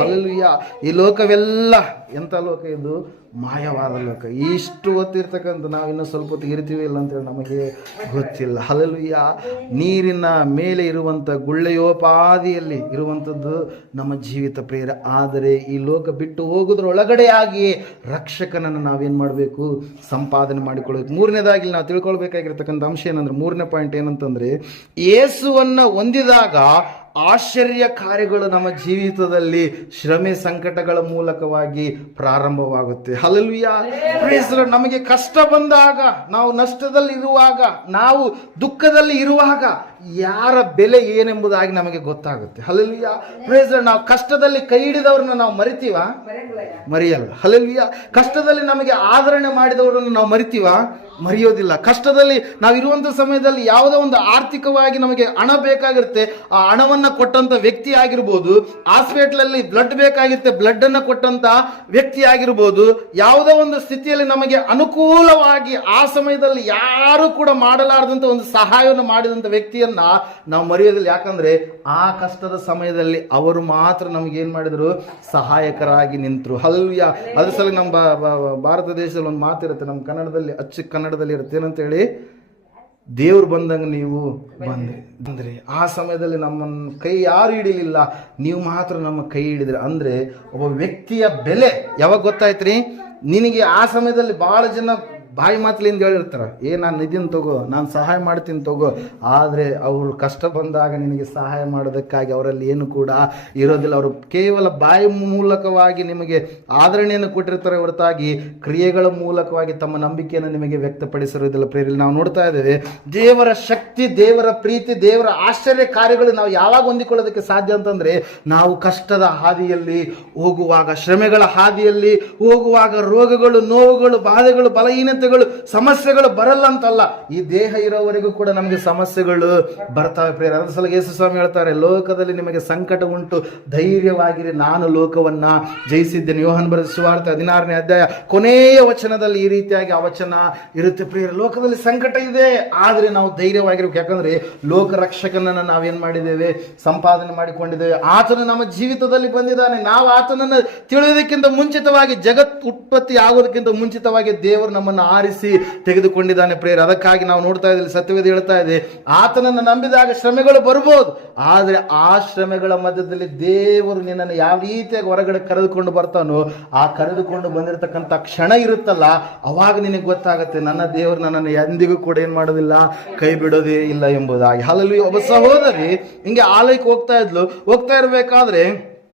Hallelujah ಈ ಲೋಕವೆಲ್ಲ ಎಂಥ ಲೋಕ ಇದು? ಮಾಯವಾದ ಲೋಕ. ಇಷ್ಟು ಹೊತ್ತಿರ್ತಕ್ಕಂಥ ನಾವು ಇನ್ನೂ ಸ್ವಲ್ಪ ಹೊತ್ತು ಇರ್ತೀವಿ ಇಲ್ಲ ಅಂತೇಳಿ ನಮಗೆ ಗೊತ್ತಿಲ್ಲ. ಹಲಲುಯ್ಯ ನೀರಿನ ಮೇಲೆ ಇರುವಂಥ ಗುಳ್ಳೆಯೋಪಾದಿಯಲ್ಲಿ ಇರುವಂಥದ್ದು ನಮ್ಮ ಜೀವಿತ ಪ್ರೇರ. ಆದರೆ ಈ ಲೋಕ ಬಿಟ್ಟು ಹೋಗೋದ್ರೊಳಗಡೆಯಾಗಿ ರಕ್ಷಕನನ್ನು ನಾವೇನು ಮಾಡಬೇಕು? ಸಂಪಾದನೆ ಮಾಡಿಕೊಳ್ಬೇಕು ಮೂರನೇದಾಗಿ ನಾವು ತಿಳ್ಕೊಳ್ಬೇಕಾಗಿರ್ತಕ್ಕಂಥ ಅಂಶ ಏನಂದ್ರೆ, ಮೂರನೇ ಪಾಯಿಂಟ್ ಏನಂತಂದರೆ ಯೇಸುವನ್ನು ಹೊಂದಿದಾಗ ಆಶ್ಚರ್ಯ ಕಾರ್ಯಗಳು ನಮ್ಮ ಜೀವಿತದಲ್ಲಿ ಶ್ರಮೆ ಸಂಕಟಗಳ ಮೂಲಕವಾಗಿ ಪ್ರಾರಂಭವಾಗುತ್ತೆ. ಹಲಲ್ವಿಯ ನಮಗೆ ಕಷ್ಟ ಬಂದಾಗ ನಾವು ನಷ್ಟದಲ್ಲಿ ಇರುವಾಗ ನಾವು ದುಃಖದಲ್ಲಿ ಇರುವಾಗ ಯಾರ ಬೆಲೆ ಏನೆಂಬುದಾಗಿ ನಮಗೆ ಗೊತ್ತಾಗುತ್ತೆ. ಹಲಲ್ವಿಯ ಪ್ರೇಸರ ನಾವು ಕಷ್ಟದಲ್ಲಿ ಕೈ ಹಿಡಿದವ್ರನ್ನ ನಾವು ಮರಿತೀವ? ಮರೆಯಲ್ಲ. ಹಲಲ್ವಿಯ ಕಷ್ಟದಲ್ಲಿ ನಮಗೆ ಆಧರಣೆ ಮಾಡಿದವರನ್ನು ನಾವು ಮರಿತೀವ? ಮರೆಯೋದಿಲ್ಲ. ಕಷ್ಟದಲ್ಲಿ ನಾವು ಇರುವಂಥ ಸಮಯದಲ್ಲಿ ಯಾವುದೋ ಒಂದು ಆರ್ಥಿಕವಾಗಿ ನಮಗೆ ಹಣ ಬೇಕಾಗಿರುತ್ತೆ, ಆ ಹಣವನ್ನು ಕೊಟ್ಟಂತ ವ್ಯಕ್ತಿ ಆಗಿರ್ಬೋದು, ಹಾಸ್ಪಿಟ್ಲಲ್ಲಿ ಬ್ಲಡ್ ಬೇಕಾಗಿರುತ್ತೆ ಬ್ಲಡ್ ಕೊಟ್ಟಂಥ ವ್ಯಕ್ತಿ ಆಗಿರ್ಬೋದು, ಯಾವುದೋ ಒಂದು ಸ್ಥಿತಿಯಲ್ಲಿ ನಮಗೆ ಅನುಕೂಲವಾಗಿ ಆ ಸಮಯದಲ್ಲಿ ಯಾರು ಕೂಡ ಮಾಡಲಾರದಂತ ಒಂದು ಸಹಾಯವನ್ನು ಮಾಡಿದಂತ ವ್ಯಕ್ತಿಯನ್ನ ನಾವು ಮರೆಯೋದಿಲ್ಲ. ಯಾಕಂದ್ರೆ ಆ ಕಷ್ಟದ ಸಮಯದಲ್ಲಿ ಅವರು ಮಾತ್ರ ನಮ್ಗೆ ಏನ್ ಮಾಡಿದ್ರು? ಸಹಾಯಕರಾಗಿ ನಿಂತರು. ಹಲ್ವಿಯ ಅದ್ರ ಸಲ ನಮ್ಮ ಭಾರತ ದೇಶದಲ್ಲಿ ಒಂದು ಮಾತಿರುತ್ತೆ, ನಮ್ಮ ಕನ್ನಡದಲ್ಲಿ ಅಚ್ಚು ಕನ್ನಡದಲ್ಲಿ ಇರುತ್ತೆ ಏನಂತೇಳಿ ದೇವ್ರು ಬಂದಂಗೆ ನೀವು ಬಂದ್ರಿ. ಬಂದ್ರಿ. ಆ ಸಮಯದಲ್ಲಿ ನಮ್ಮನ್ನ ಕೈ ಯಾರು ಹಿಡಿಲಿಲ್ಲ, ನೀವು ಮಾತ್ರ ನಮ್ಮ ಕೈ ಹಿಡಿದ್ರಿ. ಅಂದ್ರೆ ಒಬ್ಬ ವ್ಯಕ್ತಿಯ ಬೆಲೆ ಯಾವಾಗ ಗೊತ್ತಾಯ್ತ್ರಿ? ನಿನಗೆ ಆ ಸಮಯದಲ್ಲಿ ಬಹಳ ಜನ ಬಾಯಿ ಮಾತಲಿಂದ ಹೇಳಿರ್ತಾರೆ, ಏ, ನಾನು ನಿಧಿನ ತಗೋ, ನಾನು ಸಹಾಯ ಮಾಡ್ತೀನಿ ತಗೋ, ಆದರೆ ಅವರು ಕಷ್ಟ ಬಂದಾಗ ನಿನಗೆ ಸಹಾಯ ಮಾಡೋದಕ್ಕಾಗಿ ಅವರಲ್ಲಿ ಏನು ಕೂಡ ಇರೋದಿಲ್ಲ. ಅವರು ಕೇವಲ ಬಾಯಿ ಮೂಲಕವಾಗಿ ನಿಮಗೆ ಆದರಣೆಯನ್ನು ಕೊಟ್ಟಿರ್ತಾರೆ ಹೊರತಾಗಿ ಕ್ರಿಯೆಗಳ ಮೂಲಕವಾಗಿ ತಮ್ಮ ನಂಬಿಕೆಯನ್ನು ನಿಮಗೆ ವ್ಯಕ್ತಪಡಿಸಿರೋದಿಲ್ಲ ಪ್ರೇರಿಯಲ್ಲಿ ನಾವು ನೋಡ್ತಾ ಇದ್ದೇವೆ, ದೇವರ ಶಕ್ತಿ, ದೇವರ ಪ್ರೀತಿ, ದೇವರ ಆಶ್ಚರ್ಯ ಕಾರ್ಯಗಳು ನಾವು ಯಾವಾಗ ಹೊಂದಿಕೊಳ್ಳೋದಕ್ಕೆ ಸಾಧ್ಯ ಅಂತಂದರೆ, ನಾವು ಕಷ್ಟದ ಹಾದಿಯಲ್ಲಿ ಹೋಗುವಾಗ, ಶ್ರಮೆಗಳ ಹಾದಿಯಲ್ಲಿ ಹೋಗುವಾಗ, ರೋಗಗಳು, ನೋವುಗಳು, ಬಾಧೆಗಳು ಸಮಸ್ಯೆಗಳು ಬರಲ್ಲ ಅಂತಲ್ಲ, ಈ ದೇಹ ಇರೋವರೆಗೂ ಕೂಡ ನಮಗೆ ಸಮಸ್ಯೆಗಳು ಬರ್ತಾವೆ ಪ್ರೇರ ಅದ್ರ ಸಲ ಯೇಸು ಸ್ವಾಮಿ ಹೇಳ್ತಾರೆ, ಲೋಕದಲ್ಲಿ ನಿಮಗೆ ಸಂಕಟ ಉಂಟು, ಧೈರ್ಯವಾಗಿರಿ, ನಾನು ಲೋಕವನ್ನ ಜಯಿಸಿದ್ದೇನೆ. ಯೋಹನ್ ಬರೆದ ಸುವಾರ್ತೆ ಹದಿನಾರನೇ ಅಧ್ಯಾಯ, ಕೊನೆಯ ವಚನದಲ್ಲಿ ಈ ರೀತಿಯಾಗಿ ಆ ವಚನ ಇರುತ್ತೆ ಪ್ರಿಯರ. ಲೋಕದಲ್ಲಿ ಸಂಕಟ ಇದೆ, ಆದರೆ ನಾವು ಧೈರ್ಯವಾಗಿರ್ಬೇಕು. ಯಾಕಂದ್ರೆ ಲೋಕ ರಕ್ಷಕನನ್ನ ನಾವೇನ್ ಮಾಡಿದ್ದೇವೆ? ಸಂಪಾದನೆ ಮಾಡಿಕೊಂಡಿದ್ದೇವೆ. ಆತನು ನಮ್ಮ ಜೀವಿತದಲ್ಲಿ ಬಂದಿದ್ದಾನೆ. ನಾವು ಆತನನ್ನು ತಿಳಿಯೋದಕ್ಕಿಂತ ಮುಂಚಿತವಾಗಿ, ಜಗತ್ ಉತ್ಪತ್ತಿ ಆಗೋದಕ್ಕಿಂತ ಮುಂಚಿತವಾಗಿ ದೇವರು ನಮ್ಮನ್ನು ಆರಿಸಿ ತೆಗೆದುಕೊಂಡಿದ್ದಾನೆ ಪ್ರೇರ ಅದಕ್ಕಾಗಿ ನಾವು ನೋಡ್ತಾ ಇದ್ದೀವಿ ಸತ್ಯವೇದ ಹೇಳ್ತಾ ಇದೆ, ಆತನನ್ನು ನಂಬಿದಾಗ ಶ್ರಮೆಗಳು ಬರ್ಬೋದು, ಆದರೆ ಆ ಶ್ರಮೆಗಳ ಮಧ್ಯದಲ್ಲಿ ದೇವರು ನಿನ್ನನ್ನು ಯಾವ ರೀತಿಯಾಗಿ ಹೊರಗಡೆ ಕರೆದುಕೊಂಡು ಬರ್ತಾನೋ, ಆ ಕರೆದುಕೊಂಡು ಬಂದಿರತಕ್ಕಂಥ ಕ್ಷಣ ಇರುತ್ತಲ್ಲ, ಅವಾಗ ನಿನಗೆ ಗೊತ್ತಾಗುತ್ತೆ, ನನ್ನ ದೇವರು ನನ್ನನ್ನು ಎಂದಿಗೂ ಕೂಡ ಏನು ಮಾಡೋದಿಲ್ಲ, ಕೈ ಬಿಡೋದೇ ಇಲ್ಲ ಎಂಬುದಾಗಿ. ಹಾಲಲ್ಲಿ ಒಬ್ಬ ಸಹೋದರಿ ಹಿಂಗೆ ಆಲಯಕ್ಕೆ ಹೋಗ್ತಾ ಇದ್ಲು. ಹೋಗ್ತಾ ಇರಬೇಕಾದ್ರೆ